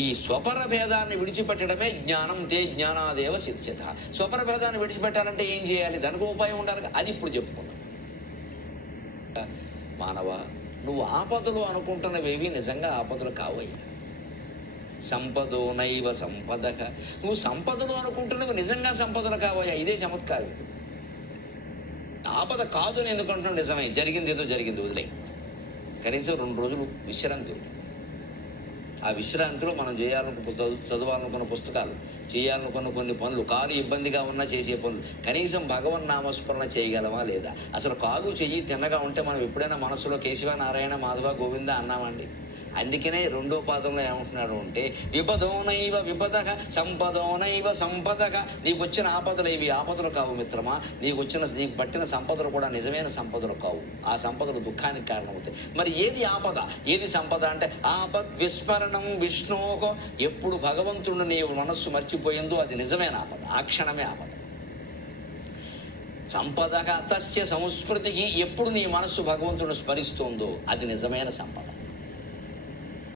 ఈ స్వపర భేదాన్ని విడిచిపెట్టడమే జ్ఞానం. తే జ్ఞానాదేవ సిద్ధ్యత. స్వపర భేదాన్ని విడిచిపెట్టాలంటే ఏం చేయాలి? దానికి ఉపాయం ఉండాలి. అది ఇప్పుడు చెప్పుకుందాం. మానవ, నువ్వు ఆపదలు అనుకుంటున్నవేవి నిజంగా ఆపదలు కావయ్యా. సంపదో నైవ సంపదక. నువ్వు సంపదలు అనుకుంటున్నవి నిజంగా సంపదలు కావయ్యా. ఇదే చమత్కారం. ఆపద కాదు అని ఎందుకంటున్నావు? నిజమే, జరిగింది ఏదో జరిగింది, వదిలే. కనీసం 2 రోజులు విశ్రాంతి. ఆ విశ్రాంతిలో మనం చదవాలనుకున్న పుస్తకాలు, చేయాలనుకున్న కొన్ని పనులు, కాలు ఇబ్బందిగా ఉన్నా చేసే పనులు, కనీసం భగవన్ నామస్మరణ చేయగలమా లేదా? అసలు కాలు చెయ్యి తిన్నగా ఉంటే మనం ఎప్పుడైనా మనసులో కేశవ నారాయణ మాధవ గోవింద అన్నామండి? అందుకనే 2వ పాదంలో ఏమంటున్నాడు అంటే విపదోనైవ విపదక సంపదోనైవ సంపదక. నీకు వచ్చిన ఆపదలు ఇవి ఆపదలు కావు మిత్రమా. నీకు పట్టిన సంపదలు కూడా నిజమైన సంపదలు కావు. ఆ సంపదలు దుఃఖానికి కారణమవుతాయి. మరి ఏది ఆపద, ఏది సంపద అంటే ఆపద్ విస్మరణం విష్ణోహో. ఎప్పుడు భగవంతుడు నీ మనస్సు మర్చిపోయిందో అది నిజమైన ఆపద, ఆ క్షణమే ఆపద. సంపదక తస్య సంస్కృతికి. ఎప్పుడు నీ మనస్సు భగవంతుడిని స్మరిస్తుందో అది నిజమైన సంపద.